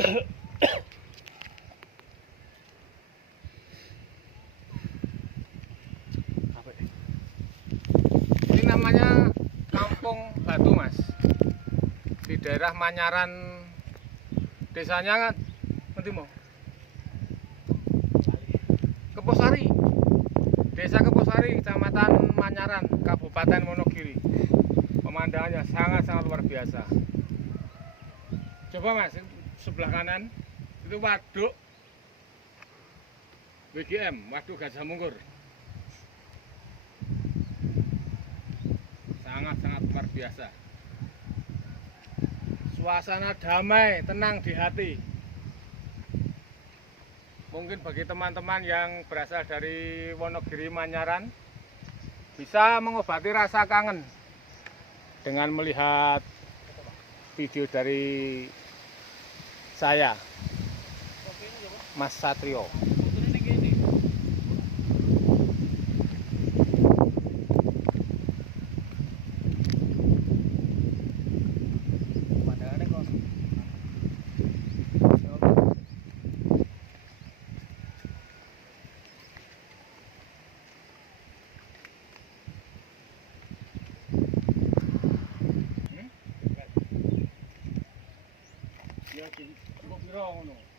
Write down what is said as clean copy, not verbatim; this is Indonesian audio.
Ini namanya Kampung Batu, Mas. Di daerah Manyaran, desanya nanti mau Keposari, Desa Keposari, Kecamatan Manyaran, Kabupaten Wonogiri. Pemandangannya sangat-sangat luar biasa. Coba Mas, sebelah kanan itu waduk WGM, Waduk Gajah Mungkur. Sangat-sangat luar biasa. Suasana damai, tenang di hati. Mungkin bagi teman-teman yang berasal dari Wonogiri Manyaran bisa mengobati rasa kangen dengan melihat video dari saya, Mas Satrio. Ya, kok piro ngono?